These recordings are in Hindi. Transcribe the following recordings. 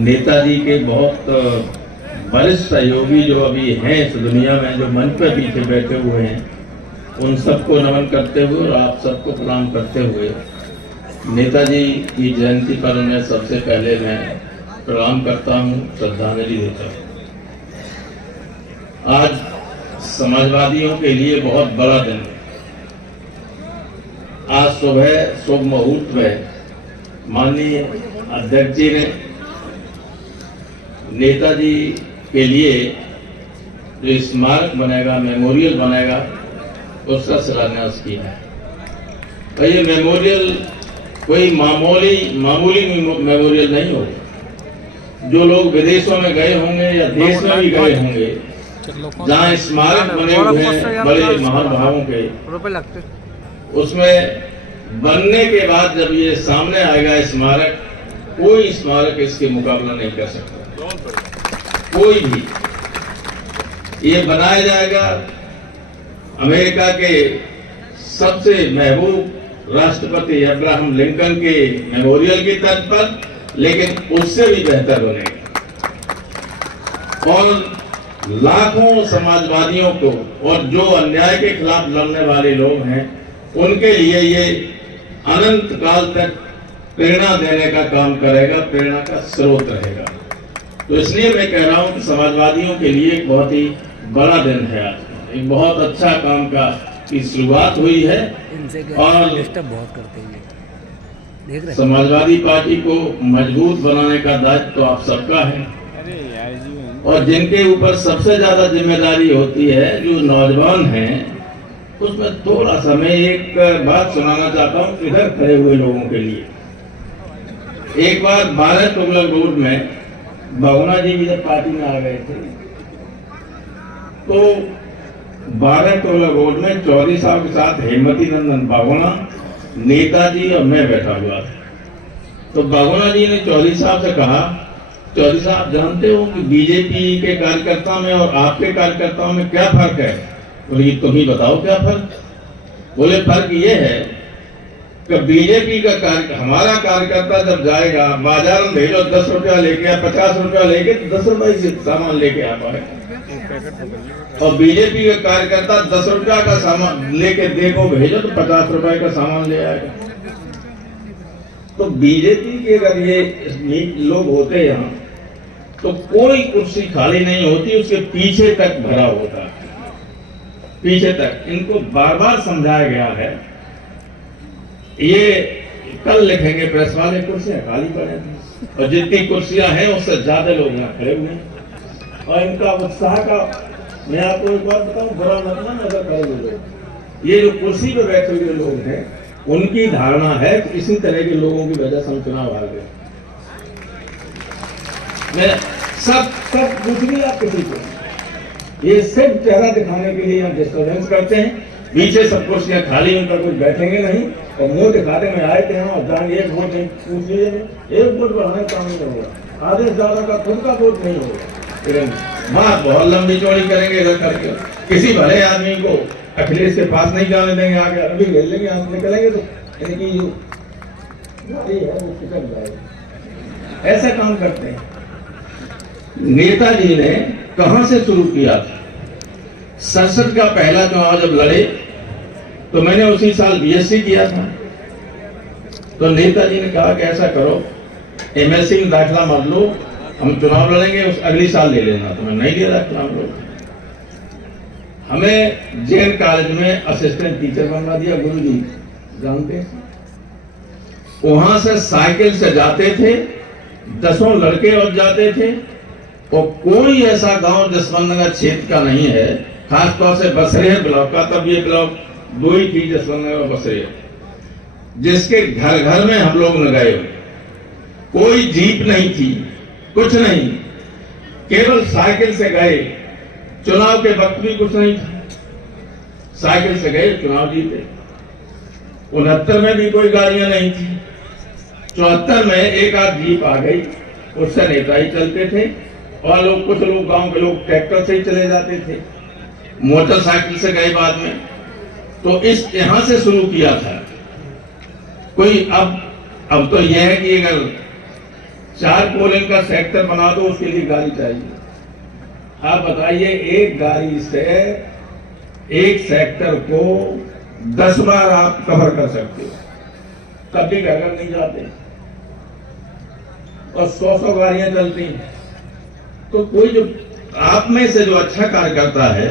नेताजी के बहुत वरिष्ठ सहयोगी जो अभी हैं इस दुनिया में, जो मंच पर पीछे बैठे हुए हैं, उन सबको नमन करते हुए और आप सबको प्रणाम करते हुए नेताजी की जयंती पर उन्हें सबसे पहले मैं प्रणाम करता हूँ, श्रद्धांजलि देता हूँ। आज समाजवादियों के लिए बहुत बड़ा दिन है। आज सुबह शुभ मुहूर्त में माननीय अध्यक्ष जी ने नेताजी के लिए जो स्मारक बनेगा, मेमोरियल बनेगा, उसका शिलान्यास किया है। और ये मेमोरियल कोई मामूली मेमोरियल नहीं होगा। जो लोग विदेशों में गए होंगे या देश में भी गए होंगे, जहाँ स्मारक बने हुए हैं बड़े महानुभावों के, उसमें बनने के बाद जब ये सामने आएगा स्मारक, कोई स्मारक इसके मुकाबला नहीं कर सकता। कोई भी ये बनाया जाएगा अमेरिका के सबसे महबूब राष्ट्रपति अब्राहम लिंकन के मेमोरियल की तर्ज पर, लेकिन उससे भी बेहतर बनेगा। और लाखों समाजवादियों को और जो अन्याय के खिलाफ लड़ने वाले लोग हैं, उनके लिए ये अनंत काल तक प्रेरणा देने का काम करेगा, प्रेरणा का स्रोत रहेगा। तो इसलिए मैं कह रहा हूं कि समाजवादियों के लिए एक बहुत ही बड़ा दिन है आज। एक बहुत अच्छा काम की शुरुआत हुई है और बहुत करते हैं। समाजवादी पार्टी को मजबूत बनाने का दायित्व तो आप सबका है। और जिनके ऊपर सबसे ज्यादा जिम्मेदारी होती है, जो नौजवान हैं, उसमें थोड़ा सा मैं एक बात सुनाना चाहता हूँ इधर खड़े हुए लोगों के लिए। एक बार 12 तुगलक रोड में बहुना जी भी जब पार्टी में आ गए थे, तो 12 तुगलक रोड में चौधरी साहब के साथ हेमवती नंदन बहुना, नेताजी और मैं बैठा हुआ था। तो बहुना जी ने चौधरी साहब से कहा, चौधरी साहब जानते हो कि बीजेपी के कार्यकर्ता में और आपके कार्यकर्ताओं में क्या फर्क है? बोले तुम ही बताओ क्या फर्क? बोले फर्क ये है कि बीजेपी का हमारा कार्यकर्ता जब जाएगा बाजार में, भेजो 10 रुपया लेके या 50 रुपया लेके, तो 10 रुपये से सामान लेके आ पाएगा। और बीजेपी का कार्यकर्ता 10 रुपया का सामान लेके देखो भेजो तो 50 रुपए का सामान ले आएगा। तो बीजेपी के अगर ये लोग होते यहाँ, तो कोई कुर्सी खाली नहीं होती, उसके पीछे तक भरा होता है, पीछे तक। इनको बार बार समझाया गया है। ये कल लिखेंगे प्रेस वाले, कुर्सियां खाली पड़े हैं और जितनी कुर्सियां हैं उससे ज्यादा लोग यहाँ खड़े हुए हैं। और इनका उत्साह का मैं आपको एक बात बताऊं, बुरा मतलब नजर खड़े हुए लोग, ये जो कुर्सी पे बैठे हुए लोग हैं, उनकी धारणा है कि इसी तरह के लोगों की वजह से हम चुनाव हार गए। मैं सब कुछ भी आप किसी को, ये सिर्फ चेहरा दिखाने के लिए यहाँ डिस्टर्बेंस करते हैं। पीछे सब कुर्सियां खाली, उन पर कुछ बैठेंगे नहीं और मुंह दिखाते में आए थे हम और जान एक वोट पूछ लीजिए, एक वोट बढ़ाने का काम नहीं होगा, आधे से ज्यादा का खुद का वोट नहीं होगा। बात बहुत लंबी चौड़ी करेंगे इधर करके, किसी भले आदमी को अखिलेश के पास नहीं जाने देंगे, आगे अभी ले लेंगे, आप निकलेंगे तो इनकी जो गाड़ी है वो पिछड़ जाएगी। ऐसा काम करते हैं। नेताजी ने कहां से शुरू किया था? 67 का पहला चुनाव जब लड़े तो मैंने उसी साल बीएससी किया था। तो नेताजी ने कहा कि ऐसा करो, एमएससी में दाखिला मत लो, हम चुनाव लड़ेंगे, उस अगली साल ले लेना। तो मैं नहीं ले रहा चुनाव लो। हमें जेएन कॉलेज में असिस्टेंट टीचर बनवा दिया, गुरु जी जानते हैं। वहां से साइकिल से जाते थे, 10 लड़के और जाते थे। और कोई ऐसा गांव जसवंतनगर क्षेत्र का नहीं है, खासतौर से बसरेहर ब्लॉक का, तब ये ब्लॉक 2 ही थी, जसवंतनगर और बसरेहर, जिसके घर घर में हम लोग न गए। कोई जीप नहीं थी, कुछ नहीं, केवल साइकिल से गए। चुनाव के वक्त भी कुछ नहीं था, साइकिल से गए, चुनाव जीते। 69 में भी कोई गाड़ियां नहीं थी। 74 में एक आध जीप आ गई, उससे नेता ही चलते थे। और लोग, कुछ लोग गांव के लोग ट्रैक्टर से ही चले जाते थे, मोटरसाइकिल से गए बाद में। तो इस यहां से शुरू किया था। कोई अब तो यह है कि अगर 4 पोलिंग का सेक्टर बना दो, उसके लिए गाड़ी चाहिए। आप बताइए, एक गाड़ी से एक सेक्टर को 10 बार आप कवर कर सकते हो, तब भी घर घर नहीं जाते और 100 गाड़ियां चलती हैं। तो कोई जो आप में से जो अच्छा कार्य करता है,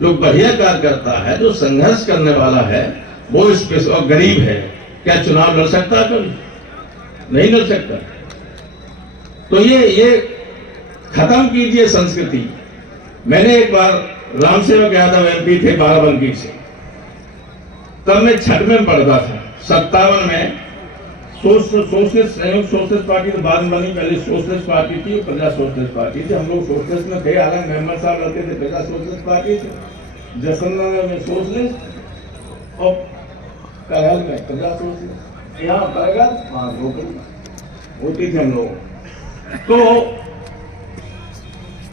जो बढ़िया कार्य करता है, जो संघर्ष करने वाला है, वो इस पे और गरीब है, क्या चुनाव लड़ सकता है? कभी नहीं लड़ सकता। तो ये खत्म कीजिए संस्कृति। मैंने एक बार राम सेवक यादव MP थे बाराबंकी से, तब मैं 6वीं में पढ़ता था। 57 में सोशलिस्ट संयुक्त सोशलिस्ट पार्टी तो बाद में बनी, पहले सोशलिस्ट पार्टी थी, प्रजा सोशलिस्ट पार्टी थी। हम लोग सोशलिस्ट में थे, हालांकि मेहमद साहब रहते थे प्रजा सोशलिस्ट पार्टी थे, जसवंतनगर में सोशलिस्ट और करहल में प्रजा सोशलिस्ट, यहाँ बरगद वहां लोकल होती थी हम लोग। तो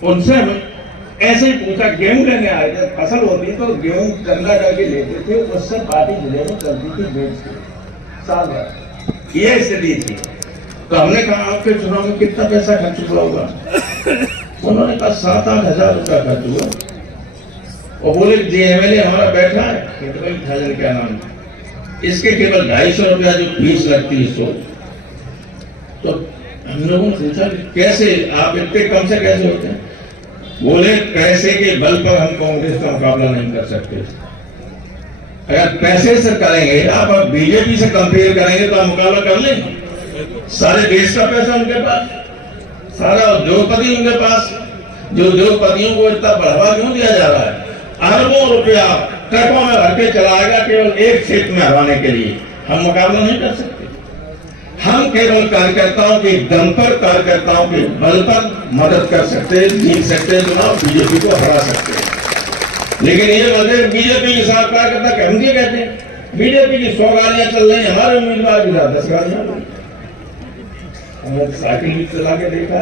उनसे हम ऐसे ही पूछा, गेहूं लेने आए थे, फसल होती तो गेहूं चंदा करके लेते थे, उससे पार्टी जिले में चलती थी बेच के साल भर। ये स्थिति थी। तो हमने कहा, आपके चुनाव में कितना पैसा खर्च हुआ होगा? उन्होंने कहा 7-8 हजार रुपया खर्च हुआ। और बोले जी MLA हमारा बैठा है, क्या नाम, इसके केवल 250 रुपया जो फीस लगती है सो। तो हम लोगों ने पूछा कैसे आप इतने कम से कैसे होते हैं? बोले पैसे के बल पर हम कांग्रेस का मुकाबला नहीं कर सकते। अगर पैसे से करेंगे, आप BJP से कंपेयर करेंगे तो आप मुकाबला कर लेंगे। सारे देश का पैसा उनके पास, सारा उद्योगपति उनके पास। जो उद्योगपतियों को इतना बढ़ावा क्यों दिया जा रहा है? अरबों रुपया ट्रकों में भर के चलाएगा केवल एक क्षेत्र में हराने के लिए। हम मुकाबला नहीं कर सकते। हम केवल कार्यकर्ताओं के दम पर, कार्यकर्ताओं के बल पर मदद कर सकते हैं, जीत सकते हैं चुनाव, BJP को हरा सकते हैं। लेकिन ये वजह BJP की सरकार करता, हम क्या कहते हैं, BJP की 100 गाड़ियां चल रही, हमारे उम्मीदवार की 10 गाड़ियां। हमने साइकिल भी चला के देखा,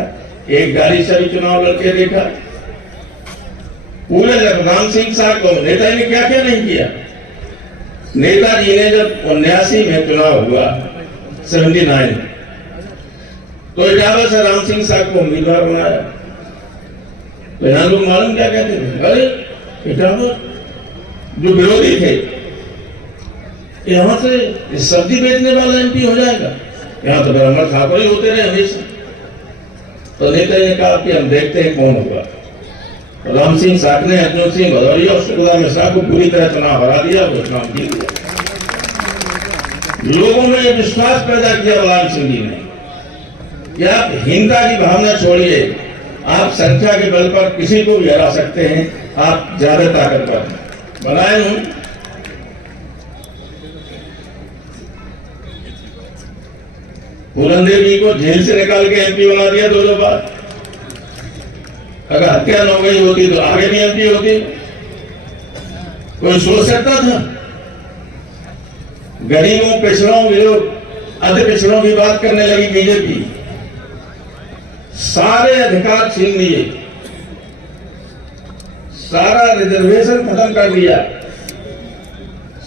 एक गाड़ी से भी चुनाव लड़के देखा। पूरे राम सिंह साहब को नेताजी ने क्या क्या नहीं किया। नेताजी ने जब 79 में चुनाव हुआ, 79, तो इटावा से राम सिंह साहब को उम्मीदवार बनाया। तो यहां लोग मालूम क्या कहते थे, अरे इटावा जो विरोधी थे, यहां से सब्जी बेचने वाला MP हो जाएगा, यहां तो ब्राह्मण ठाकुर ही होते रहे हमेशा। तो नेताजी ने कहा कि हम देखते हैं कौन होगा। राम सिंह साहब ने अर्जुन सिंह भदौरिया और शुक्ला मिश्रा को पूरी तरह चुनाव हरा दिया, वो चुनाव जीत गया। लोगों में ये विश्वास पैदा किया राम सिंह जी ने कि आप हिंसा की भावना छोड़िए, आप संख्या के बल पर किसी को भी हरा सकते हैं, आप ज्यादा ताकतवर बनाए हूं। पूरन देवी को जेल से निकाल के MP बना दिया 2 बार। अगर हत्या न हो गई होती तो आगे भी MP होती। कोई सोच सकता था? गरीबों, पिछड़ों, अति पिछड़ों की बात करने लगी BJP, सारे अधिकार छीन लिए, सारा रिजर्वेशन खत्म कर दिया,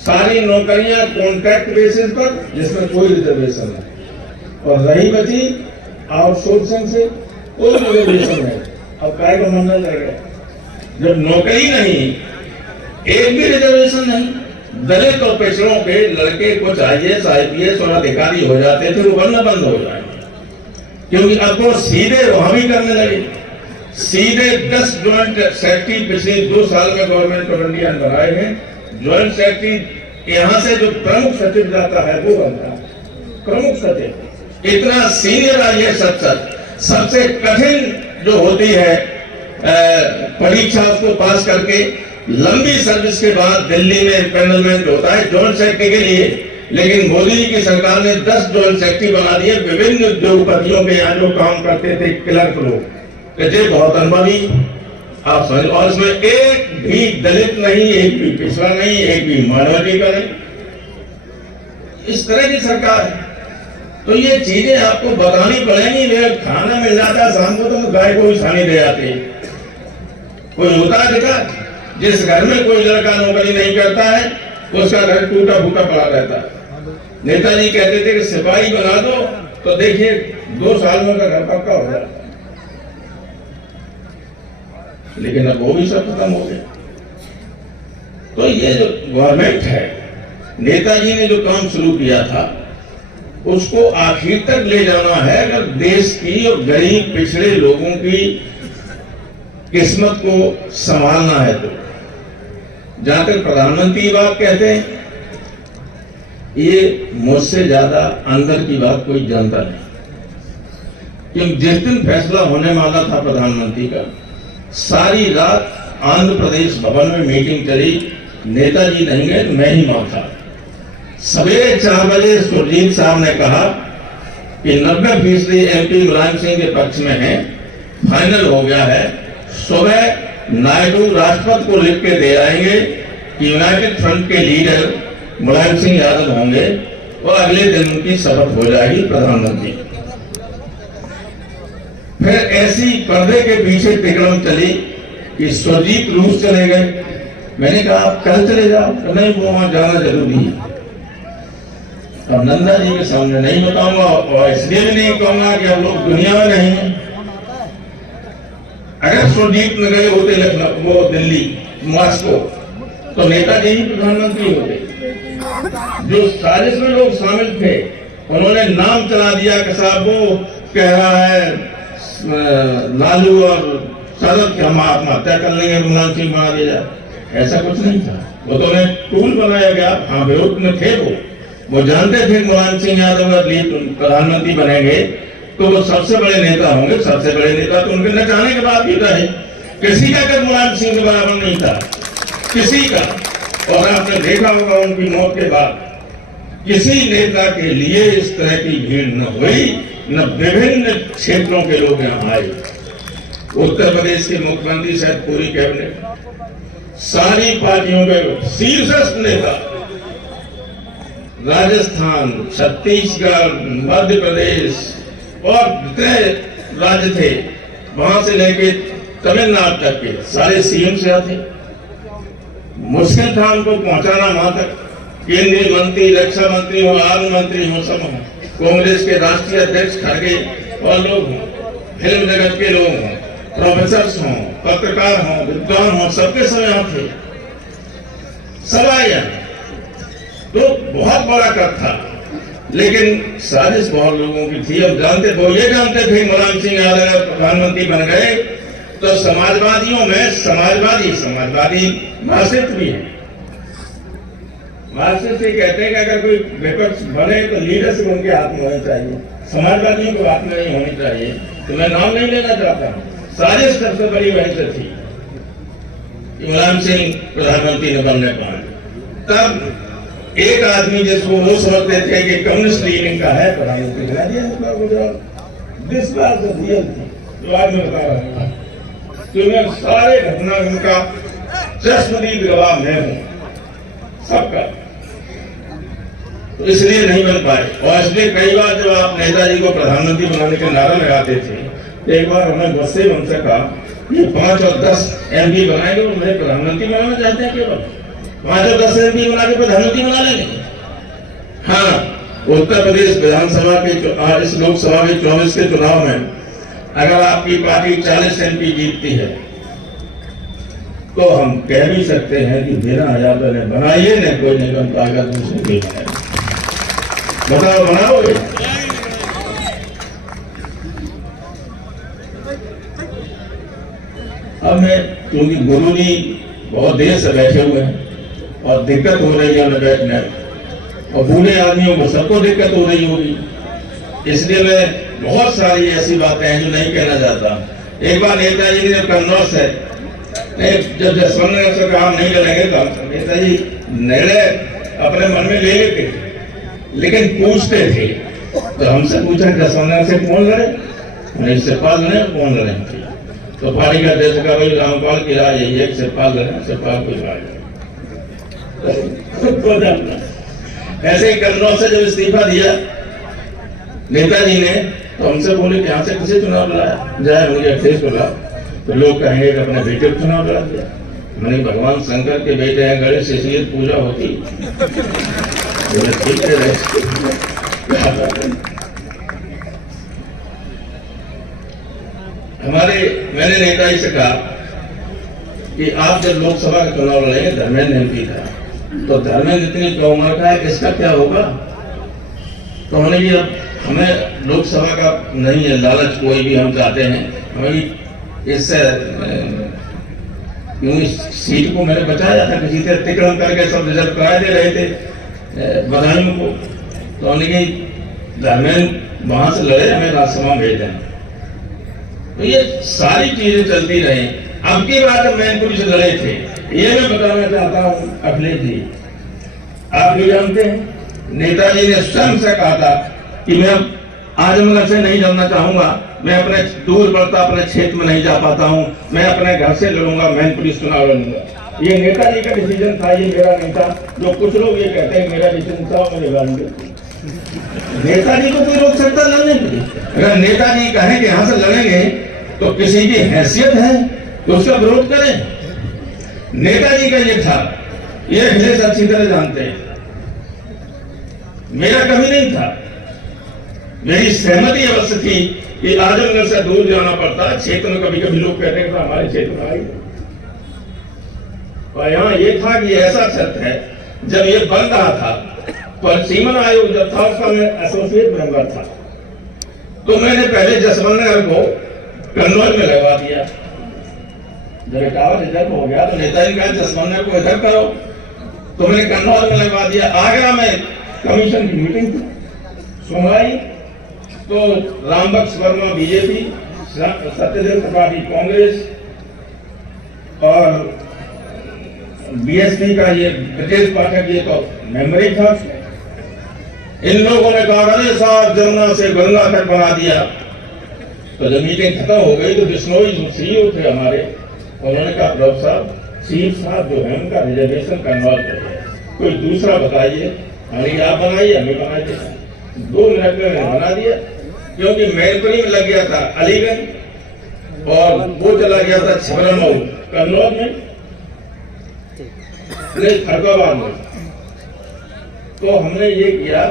सारी नौकरियां कॉन्ट्रैक्ट बेसिस पर जिसमें कोई रिजर्वेशन नहीं, और रही बची आउटसोर्सिंग से कोई रिजर्वेशन नहीं। अब काय को मामला लग गया, जब नौकरी नहीं, एक भी रिजर्वेशन नहीं, दलित और पिछड़ों के लड़के कुछ IAS IPS और अधिकारी हो जाते थे, वो बनना बंद हो जाएंगे, क्योंकि अब वो सीधे वहां भी करने लगे। सीधे 10 ज्वाइंट सेक्रेटरी पिछले 2 साल में गवर्नमेंट ऑफ इंडिया ने बनाए हैं। ज्वाइंट सेक्रेटरी यहाँ से जो प्रमुख सचिव जाता है वो बनता है प्रमुख सचिव। इतना सीनियर IAS अफसर, सबसे कठिन जो होती है परीक्षा, उसको पास करके लंबी सर्विस के बाद दिल्ली में इम्पैनलमेंट होता है ज्वाइंट सेक्रेटरी के लिए। लेकिन मोदी जी की सरकार ने 10 ज्वाइंट सेक्रेटरी बना दिए विभिन्न उद्योगपतियों के यहाँ जो काम करते थे क्लर्क लोग, कहते बहुत अनुभवी आप समझ। और इसमें एक भी दलित नहीं, एक भी पिछड़ा नहीं, एक भी माइनॉरिटी का नहीं, इस तरह की सरकार है। तो ये चीजें आपको बतानी पड़ेंगी। वे खाना मिल जाता है शाम को तो गाय को भी खाने दे जाते हैं। कोई होता है देखा, जिस घर में कोई लड़का नौकरी नहीं करता है उसका घर टूटा फूटा पड़ा रहता है। नेताजी कहते थे कि सिपाही बना दो तो देखिए 2 साल में का घर पक्का हो जाता, लेकिन अब वो भी सब खत्म हो गया। तो ये जो गवर्नमेंट है, नेताजी ने जो काम शुरू किया था उसको आखिर तक ले जाना है। अगर देश की और गरीब पिछड़े लोगों की किस्मत को संभालना है तो जहां तक प्रधानमंत्री की बात कहते हैं, ये मुझसे ज्यादा अंदर की बात कोई जानता नहीं। क्योंकि जिस दिन फैसला होने वाला था प्रधानमंत्री का, सारी रात आंध्र प्रदेश भवन में मीटिंग चली, नेताजी नहीं गए, मैं ही वहां था। सवेरे 4 बजे सुरजीत साहब ने कहा कि 90% एमपी मुलायम सिंह के पक्ष में है, फाइनल हो गया है। सुबह नायडू राष्ट्रपति को लिख के दे आएंगे कि यूनाइटेड फ्रंट के लीडर मुलायम सिंह यादव होंगे और अगले दिन उनकी शपथ हो जाएगी प्रधानमंत्री। फिर ऐसी पर्दे के पीछे तिकड़म चली कि सुरजीत रूस चले गए। मैंने कहा आप कल चले जाओ, तो नहीं वो वहां जाना जरूरी है। अब नंदा जी के सामने नहीं बताऊंगा और इसलिए भी नहीं कहूंगा कि हम लोग दुनिया में नहीं है। अगर सुरजीत न गए होते लखनऊ, वो दिल्ली, मॉस्को, तो नेताजी ही प्रधानमंत्री होते। जो साजिश में लोग शामिल थे उन्होंने नाम चला दिया कि साहब वो कह रहा है लालू और शरद के हम आत्महत्या कर लेंगे, मुलायम सिंह बना दिया जाए। ऐसा कुछ नहीं था, वो तो उन्हें टूल बनाया गया। हाँ, विरोध में थे वो जानते थे मुलायम सिंह यादव अगर प्रधानमंत्री बनेंगे तो वो सबसे बड़े नेता होंगे। सबसे बड़े नेता तो उनके न चाहने के बाद भी रहे। किसी का कद मुलायम सिंह के बराबर नहीं था, किसी का। और आपने देखा होगा उनकी मौत के बाद किसी नेता के लिए इस तरह की भीड़ न हुई, न विभिन्न क्षेत्रों के लोग यहाँ आए। उत्तर प्रदेश के मुख्यमंत्री सहित पूरी कैबिनेट, सारी पार्टियों के शीर्षस्थ नेता, राजस्थान, छत्तीसगढ़, मध्य प्रदेश और जितने राज्य थे वहां से लेके तमिलनाडु तक के सारे सीएम से आते। मुश्किल था उनको पहुंचाना वहां तक। केंद्रीय मंत्री, रक्षा मंत्री हो, आर्म मंत्री हो, सब हो, कांग्रेस के राष्ट्रीय अध्यक्ष खड़गे और लोग हों, फिल्म जगत के लोग हों, प्रोफेसर हों, पत्रकार हों, विद्वान हों, सबके सब यहाँ थे, सब आए। तो बहुत बड़ा कर था, लेकिन साजिश बहुत लोगों की थी। अब जानते वो ये जानते थे मुलायम सिंह यादव प्रधानमंत्री बन गए तो समाजवादियों में समाजवादी मार्क्सिस्ट भी है। मार्क्सिस्ट ये कहते हैं कि अगर कोई विपक्ष बने तो लीडरशिप उनके हाथ में होनी चाहिए, समाजवादियों के हाथ में नहीं होनी चाहिए। तो मैं नाम नहीं लेना चाहता हूँ, साजिश सबसे बड़ी वहीं से थी कि मुलायम सिंह प्रधानमंत्री न बनने पाए। तब एक आदमी जिसको वो समझते थे कि कम्युनिस्ट लीग इनका है प्रधानमंत्री बना दिया। दिस बात रियल थी जो आज मैं बता रहा हूँ, क्योंकि सारे घटनाक्रम का चश्मदीद गवाह मैं हूँ सबका। तो इसलिए नहीं बन पाए। और इसलिए कई बार जब आप नेताजी को प्रधानमंत्री बनाने का नारा लगाते थे, एक बार हमें गुस्से में उनसे कहा कि 5 और 10 MP बनाएंगे और मुझे प्रधानमंत्री बनाना चाहते हैं। केवल 5 और 10 MP बना के प्रधानमंत्री बना लेंगे। हाँ, उत्तर प्रदेश विधानसभा के इस लोकसभा के 24 के चुनाव में अगर आपकी पार्टी 40 MP जीतती है तो हम कह भी सकते हैं कि बिना आजाद ने बनाइए न कोई निगम ताकत दूसरे नहीं बनाए। बताओ बनाओगे? अब मैं क्योंकि गुरु जी बहुत देर से बैठे हुए हैं और दिक्कत हो रही है हमें बैठने, और बूढ़े आदमियों को सबको दिक्कत हो रही होगी, इसलिए मैं बहुत सारी ऐसी बातें हैं जो नहीं कहना चाहता। एक बार नेताजी ने जब कन्नौज से जब जसवंत ने उससे कहा नहीं लड़ेंगे तो नेताजी निर्णय अपने मन में ले लेते, लेकिन पूछते थे। तो हमसे पूछा जसवंत से कौन लड़े, शिवपाल लड़े कौन लड़े? तो पार्टी का अध्यक्ष का भाई रामपाल की राय यही है, शिवपाल लड़े, शिवपाल कोई राय। ऐसे ही कन्नौज से जब इस्तीफा दिया नेताजी ने तो हमसे बोले कि यहाँ से किसे चुनाव लड़ा जाए, मुझे अखिलेश को लड़ा। तो लोग कहेंगे कि अपने बेटे को चुनाव लड़ा दिया। मैंने भगवान शंकर के बेटे हैं, गणेश, इसलिए पूजा होती। मैंने नेताजी से कहा कि आप जब लोकसभा का चुनाव लड़ेंगे, धर्मेंद्र एमपी था, तो धर्मेंद्र इतनी उम्र का है, इसका क्या होगा? तो हमने कि अब हमें लोकसभा का नहीं है लालच, कोई भी हम चाहते हैं, हमें इससे इस सीट को मैंने बचाया था, किसी तरह तिकड़म करके सब रिजर्व करा दे रहे थे बधाइयों को। तो हमने कि धर्मेंद्र वहां से लड़े, हमें राज्यसभा में भेज दें। तो ये सारी चीजें चलती रही। अब की बात मैनपुरी से लड़े थे, ये मैं बताना चाहता हूँ अखिलेश जी, आप भी जानते हैं नेताजी ने स्वयं से कहा था कि मैं आजमगढ़ से नहीं लड़ना चाहूंगा, मैं अपने दूर पड़ता अपने क्षेत्र में नहीं जा पाता हूं, मैं अपने घर से लड़ूंगा, मैनपुरी से चुनाव लड़ूंगा। ये नेताजी का डिसीजन था, ये मेरा नहीं था। जो कुछ लोग ये कहते हैं मेरा डिसीजन था, मेरे गारंटी नेताजी को कोई रोक सकता लड़ने के लिए? अगर नेताजी कहें कि यहां से लड़ेंगे तो किसी की हैसियत है तो उसका विरोध करें। नेताजी का ये था, ये अखिलेश अच्छी तरह जानते हैं, मेरा कभी नहीं था। मेरी सहमति अवश्य थी कि आजमगढ़ से दूर जाना पड़ता, क्षेत्र में कभी कभी लोग कहते हैं तो हमारे क्षेत्र में आई, और यहाँ ये था कि ऐसा सत्य है, जब ये बन रहा था पर सीमन आयोग जब था उसका मैं एसोसिएट मेंबर था, तो मैंने पहले जसवंत नगर को कन्नौज में लगवा दिया। जब इटावा रिजर्व हो गया तो नेताजी ने कहा जसवंत नगर को इधर करो, तो मैंने कन्नौज में लगवा दिया। आगरा में कमीशन की मीटिंग थी, सुनवाई, तो रामबख्श वर्मा बीजेपी, सत्यदेव त्रिपाठी कांग्रेस और बीएसपी का ये ब्रिजेश पाठक ये तो मेंबर ही था। इन लोगों ने कहा अरे साहब जमुना से गंगा तक बना दिया। तो जब मीटिंग खत्म हो गई तो बिश्नोई सीईओ थे हमारे, उन्होंने कहा प्रभु साहब सीट साहब जो है उनका रिजर्वेशन कन्वर्ट कर दिया, कोई दूसरा बताइए। हमें आप बनाइए, हमें बना दिया। 2 मिनट में मैंने बना दिया, क्योंकि मैनपुरी में लग गया था अलीगंज और वो चला गया था छिबरामऊ कन्नौज में, फरुखाबाद में। तो हमने ये किया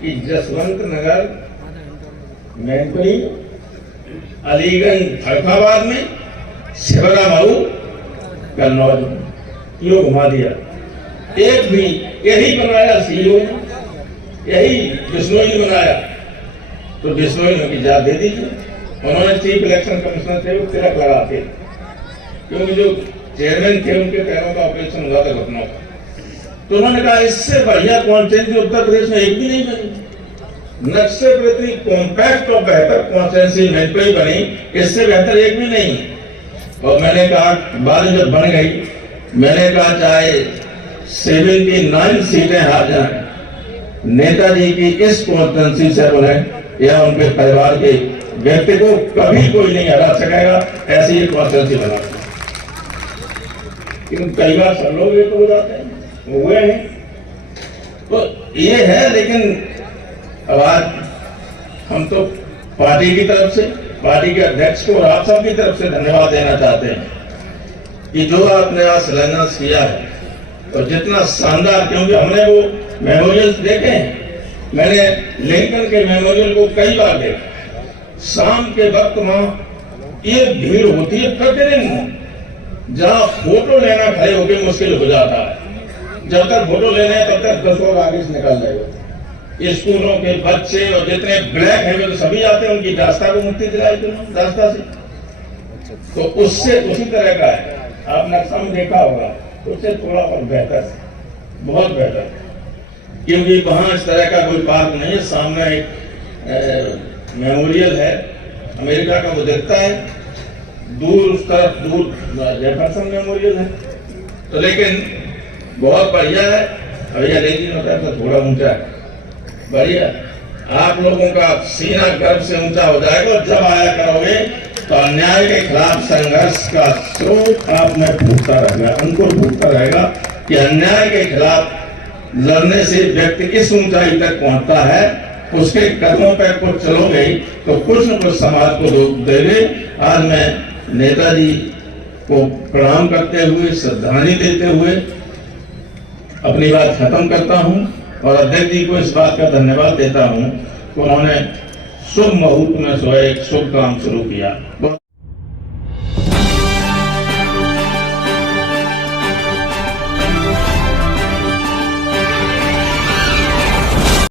कि जसवंत नगर, मैनपुरी, अलीगंज फरुखाबाद में, छिबरामऊ कन्नौज में, यो घुमा दिया। एक भी यही बनाया सीईओ ने, यही बिश्नोई ने बनाया, तो बिश्नोई ने इजाजत दे दीजिए। उन्होंने चीफ इलेक्शन कमिश्नर थे, वो तिलक लगाते, क्योंकि जो चेयरमैन थे उनके पैरों का ऑपरेशन हुआ था घटना का। तो उन्होंने कहा इससे बढ़िया कॉन्स्टिट्यूंसी उत्तर प्रदेश में एक भी नहीं बनी, नक्शे प्रति कॉम्पैक्ट और बेहतर कॉन्स्टिट्यूंसी मैनपुरी बनी, इससे बेहतर एक भी नहीं। और मैंने कहा बाद में जब बन गई, मैंने कहा चाहे 79 सीटें हार जाए, नेताजी की इस कॉन्स्टिट्यूंसी से बने या उनके परिवार के व्यक्ति को कभी कोई नहीं हरा सकेगा, ऐसी ही कॉन्स्टिट्यूंसी बना। लेकिन कई बार सब लोग ये तो हो जाते हैं, हुए हैं, तो ये है। लेकिन अब आज हम तो पार्टी की तरफ से, पार्टी के अध्यक्ष को और आप सब की तरफ से धन्यवाद देना चाहते हैं कि जो आपने आज शिलान्यास किया है और जितना शानदार, क्योंकि हमने वो मेमोरियल्स देखे हैं, मैंने लिंकन के मेमोरियल को कई बार देखा। शाम के वक्त वहां ये भीड़ होती है प्रतिदिन, जहां फोटो लेना खड़े होकर मुश्किल हो जाता है। जब तक फोटो लेने तब तक 10 लोग आगे से निकल जाएगा। स्कूलों के बच्चे और जितने ब्लैक हैं तो सभी आते हैं, उनकी रास्ता को मुक्ति दिलाई रास्ता से, तो उससे उसी तरह का है। आप नक्शा में देखा होगा, उससे थोड़ा और बेहतर, बहुत बेहतर, क्योंकि वहां इस तरह का कोई पार्क नहीं है। सामने एक मेमोरियल है अमेरिका का, वो दिखता है दूर, उस तरफ दूर जेफरसन मेमोरियल है। तो लेकिन बहुत बढ़िया है। अभी लेकिन होता है तो थोड़ा ऊंचा है, बढ़िया। आप लोगों का सीना गर्व से ऊंचा हो जाएगा, और जब आया करोगे तो अन्याय के खिलाफ संघर्ष का स्रोत आप में फूटता रहेगा, अंकुर फूटता रहेगा कि अन्याय के खिलाफ लड़ने से व्यक्ति किस ऊंचाई तक पहुंचता है। उसके कदमों पर कुछ चलोगे तो कुछ न कुछ समाज को देंगे। आज मैं नेताजी को प्रणाम करते हुए, श्रद्धांजलि देते हुए अपनी बात खत्म करता हूं, और अध्यक्ष जी को इस बात का धन्यवाद देता हूं कि उन्होंने शुभ मुहूर्त में एक शुभ काम शुरू किया।